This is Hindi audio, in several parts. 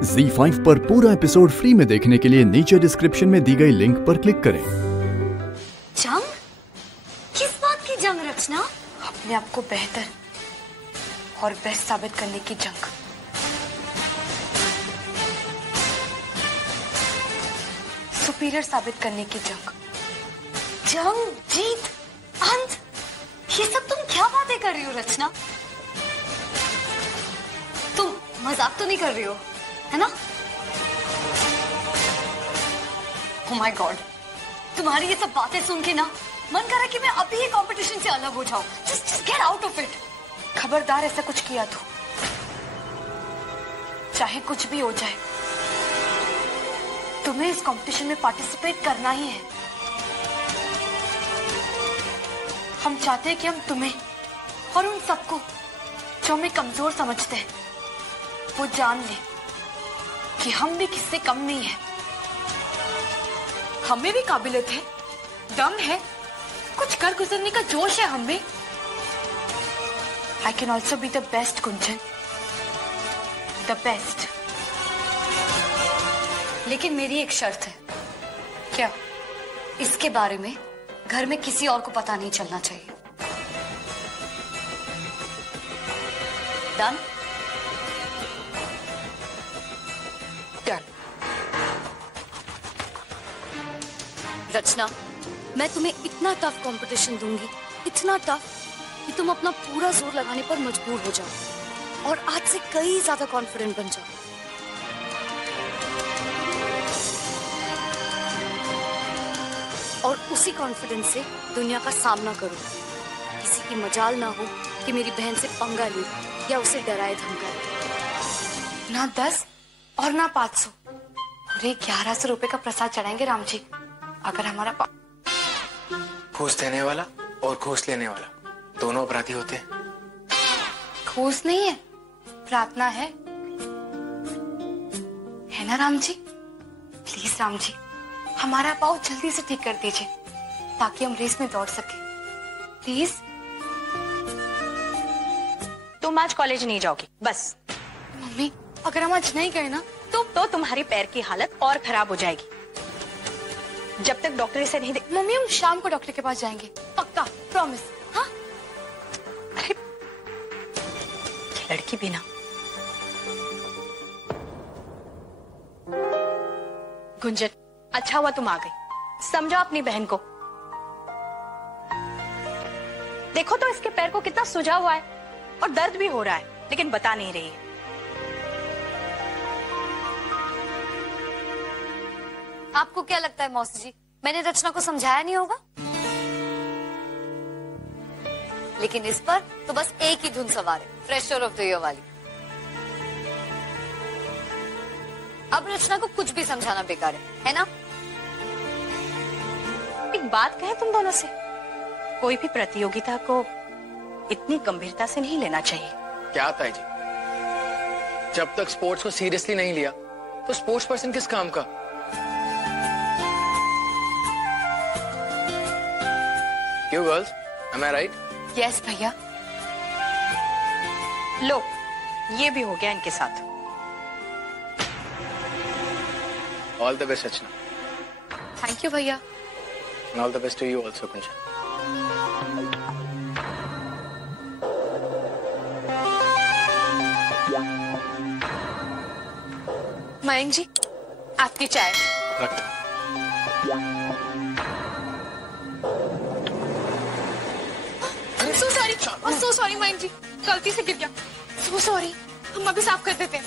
ZEE5 पर पूरा एपिसोड फ्री में देखने के लिए नीचे डिस्क्रिप्शन में दी गई लिंक पर क्लिक करें। जंग? किस बात की जंग रचना? अपने आप को बेहतर और बेस्ट साबित करने की जंग। सुपीरियर साबित करने की जंग। जंग, जीत, अंत, ये सब तुम क्या बातें कर रही हो रचना? तुम मजाक तो नहीं कर रही हो, है ना? Oh my God, तुम्हारी ये सब बातें सुन के ना मन कर रहा है कि मैं अभी ये कंपटीशन से अलग हो जाऊं। Just get out of it. खबरदार ऐसा कुछ किया तो चाहे कुछ भी हो जाए, तुम्हें इस कंपटीशन में पार्टिसिपेट करना ही है। हम चाहते हैं कि हम तुम्हें और उन सबको जो हमें कमजोर समझते हैं वो जान ले कि हम भी किससे कम नहीं है। हमें भी काबिलियत है, दम है, कुछ कर गुजरने का जोश है हमें। I can also be the best, कुंचन, the best. लेकिन मेरी एक शर्त है। क्या? इसके बारे में घर में किसी और को पता नहीं चलना चाहिए। डन? डन। रचना, मैं तुम्हें इतना टफ कंपटीशन दूंगी, इतना टफ कि तुम अपना पूरा जोर लगाने पर मजबूर हो जाओ और आज से कई ज्यादा कॉन्फिडेंट बन जाओ। और उसी कॉन्फिडेंस से दुनिया का सामना करो। किसी की मजाल ना हो कि मेरी बहन से पंगा ले या उसे डराए धमकाए। ना 10 और ना 500, पूरे 1100 रुपए का प्रसाद चढ़ाएंगे राम जी अगर हमारा घूस देने वाला और घूस लेने वाला दोनों अपराधी होते हैं। घूस नहीं है, प्रार्थना है ना राम जी? प्लीज राम जी, हमारा पाँव जल्दी से ठीक कर दीजिए ताकि हम रेस में दौड़ सके। प्लीज। तुम आज कॉलेज नहीं जाओगी, बस। मम्मी, अगर हम आज नहीं गए ना तो तुम्हारे पैर की हालत और खराब हो जाएगी जब तक डॉक्टर इसे नहीं देख। मम्मी, हम शाम को डॉक्टर के पास जाएंगे, पक्का, प्रॉमिस। हाँ? अरे लड़की भी ना। गुंजन, अच्छा हुआ तुम आ गई। समझाओ अपनी बहन को। देखो तो इसके पैर को कितना सूजा हुआ है और दर्द भी हो रहा है, लेकिन बता नहीं रही है। आपको क्या लगता है मौसी जी, मैंने रचना को समझाया नहीं होगा? लेकिन इस पर तो बस एक ही धुन सवार है, फ्रेशर ऑफ द ईयर वाली। अब रचना को कुछ भी समझाना बेकार है ना? एक बात कहें तुम दोनों से, कोई भी प्रतियोगिता को इतनी गंभीरता से नहीं लेना चाहिए। क्या ताई जी, जब तक स्पोर्ट्स को सीरियसली नहीं लिया तो स्पोर्ट्स पर्सन किस काम का? You girls, am I right? Yes भैया। लो, ये भी हो गया इनके साथ। All the best, Rachna. Thank you भैया। And all the best to you also, Kunjan. Mayank ji, आपकी चाय। रखता। सो सॉरी मयंक जी, गलती से गिर गया। सो सॉरी, हम अभी साफ कर देते हैं।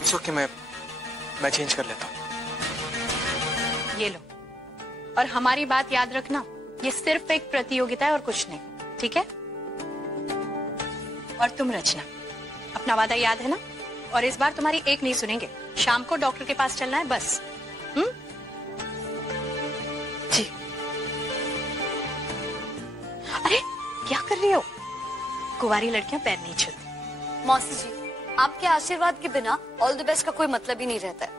It's okay, मैं चेंज कर लेता हूँ। ये लो, और हमारी बात याद रखना, ये सिर्फ एक प्रतियोगिता है और कुछ नहीं, ठीक है? और तुम रचना, अपना वादा याद है ना? और इस बार तुम्हारी एक नहीं सुनेंगे। शाम को डॉक्टर के पास चलना है, बस। जी। अरे क्या कर रही हो? कुंवारी लड़कियां पैर नहीं छूती। मौसी जी, आपके आशीर्वाद के बिना ऑल द बेस्ट का कोई मतलब ही नहीं रहता है।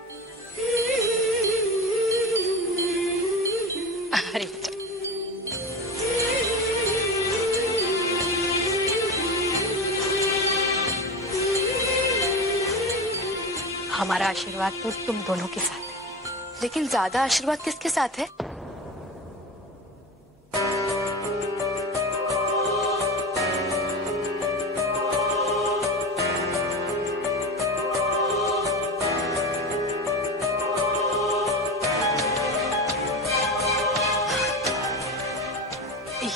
अरे हमारा आशीर्वाद तो तुम दोनों के साथ है। लेकिन ज्यादा आशीर्वाद किसके साथ है?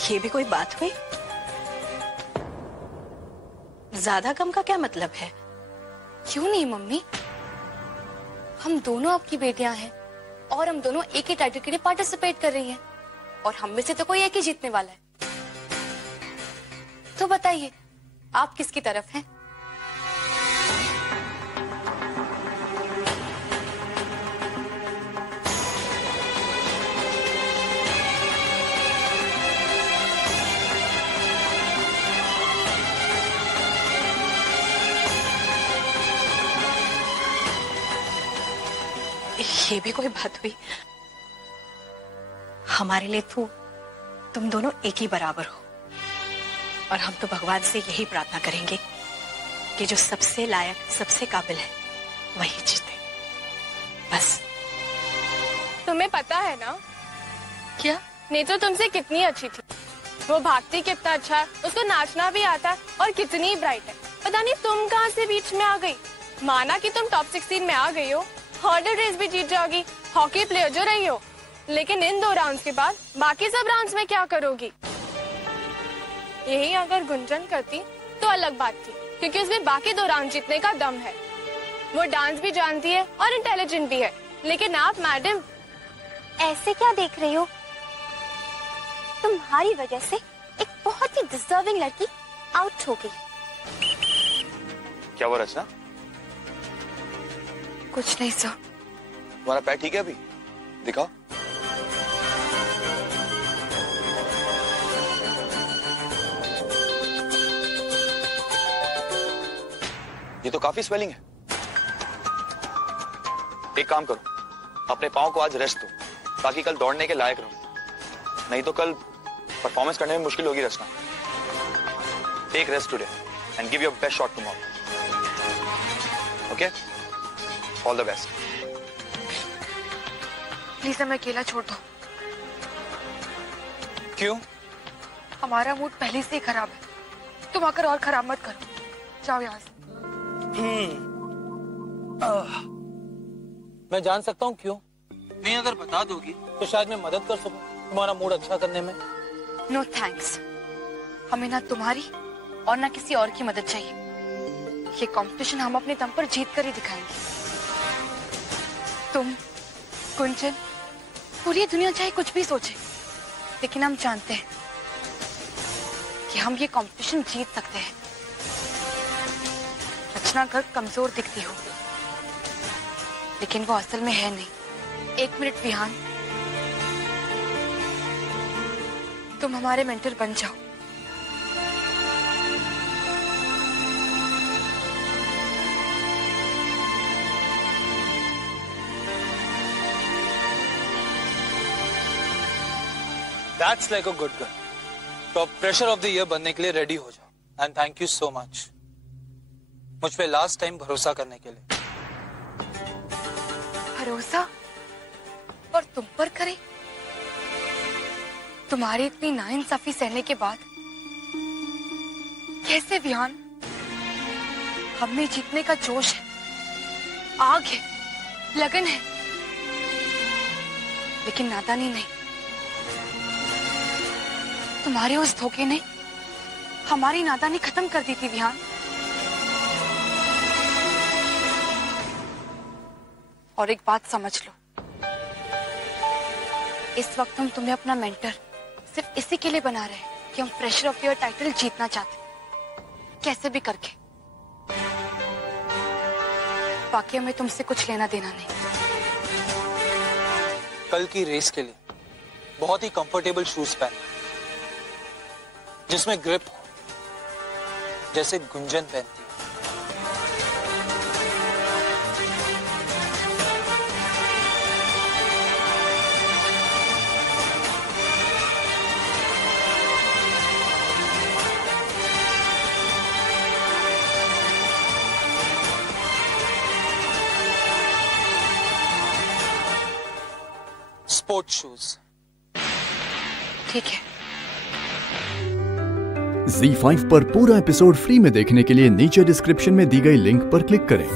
ये भी कोई बात हुई? ज्यादा कम का क्या मतलब है? क्यों नहीं मम्मी, हम दोनों आपकी बेटियां हैं और हम दोनों एक ही टाइटल के लिए पार्टिसिपेट कर रही हैं और हम में से तो कोई एक ही जीतने वाला है। तो बताइए आप किसकी तरफ हैं? ये भी कोई बात हुई? हमारे लिए तो तुम दोनों एक ही बराबर हो और हम तो भगवान से यही प्रार्थना करेंगे कि जो सबसे लायक, सबसे काबिल है वही जीते, बस। तुम्हें पता है ना क्या? नेतू तुमसे कितनी अच्छी थी। वो भागती कितना अच्छा है, उसको नाचना भी आता है और कितनी ब्राइट है। पता नहीं तुम कहाँ से बीच में आ गई। माना कि तुम टॉप 16 में आ गई हो, हर्डल रेस भी जीत जाओगी, हॉकी प्लेयर जो रही हो, लेकिन इन 2 राउंड्स के बाद बाकी सब राउंड्स में क्या करोगी? यही अगर गुंजन करती तो अलग बात थी, क्योंकि उसमें बाकी 2 राउंड जीतने का दम है। वो डांस भी जानती है और इंटेलिजेंट भी है। लेकिन आप मैडम ऐसे क्या देख रही हो? तुम्हारी वजह से एक बहुत ही डिजर्विंग लड़की आउट हो गई। क्या हुआ रचना? कुछ नहीं सर। तुम्हारा पैर ठीक है अभी? दिखाओ। ये तो काफी स्वेलिंग है। एक काम करो, अपने पाँव को आज रेस्ट दो ताकि कल दौड़ने के लायक रहो, नहीं तो कल परफॉर्मेंस करने में मुश्किल होगी। Rachna, take rest today and give your best shot tomorrow. Okay, all the best. Please हमें अकेला छोड़ दो। क्यों? हमारा मूड पहले से ही खराब है, तुम आकर और खराब मत करो। जाओ यहाँ से। मैं जान सकता हूँ क्यों? नहीं, अगर बता दोगी तो शायद मैं मदद कर सकूं तुम्हारा मूड अच्छा करने में। नो थैंक्स, हमें ना तुम्हारी और ना किसी और की मदद चाहिए। ये कंपटीशन हम अपने दम पर जीत कर ही दिखाएंगे। तुम, कुंचन, पूरी दुनिया चाहे कुछ भी सोचे, लेकिन हम जानते हैं कि हम ये कंपटीशन जीत सकते हैं। रचना घर कमजोर दिखती हो, लेकिन वो असल में है नहीं। 1 मिनट विहान, तुम हमारे मेंटर बन जाओ। That's like a good girl. तो प्रेशर ऑफ द ईयर बनने के लिए रेडी हो जाओ। And thank you so much मुझ पे लास्ट टाइम भरोसा करने के लिए। भरोसा? और तुम पर करे? तुम्हारी इतनी नाइंसाफी सहने के बाद कैसे विहान? हमें जीतने का जोश है, आग है, लगन है, लेकिन नादानी नहीं। तुम्हारे उस धोखे ने हमारी नादानी खत्म कर दी थी विहान। और एक बात समझ लो, इस वक्त हम तुम्हें अपना मेंटर सिर्फ इसी के लिए बना रहे हैं कि हम प्रेशर ऑफ योर टाइटल जीतना चाहते हैं, कैसे भी करके। बाकी हमें तुमसे कुछ लेना देना नहीं। कल की रेस के लिए बहुत ही कंफर्टेबल शूज पहनना जिसमें ग्रिप हो, जैसे गुंजन पहनती है। Sports shoes. ठीक है। ZEE5 पर पूरा एपिसोड फ्री में देखने के लिए नीचे डिस्क्रिप्शन में दी गई लिंक पर क्लिक करें।